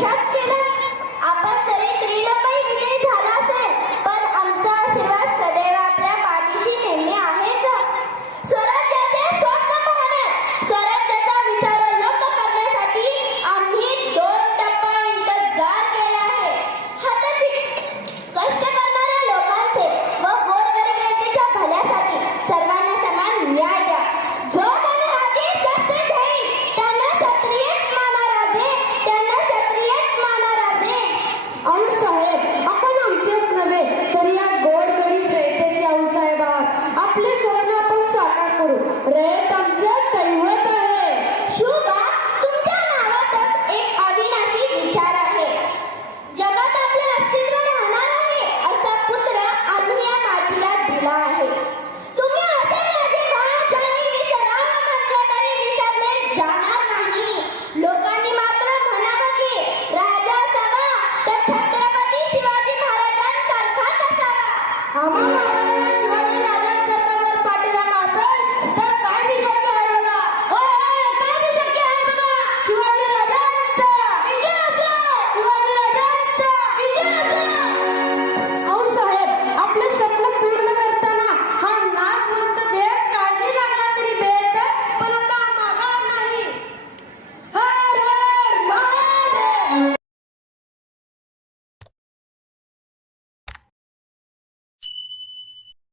Shut रे तुमचं दैवत आहे. शुभा तुमच्या नावातच एक अविनाशी विचार आहे. जगात आपले अस्तित्व राहणार आहे असा पुत्र आम्ही या मातीला दिला आहे. तुम्ही विसरले जाणार नाही. लोकांनी मात्र राजा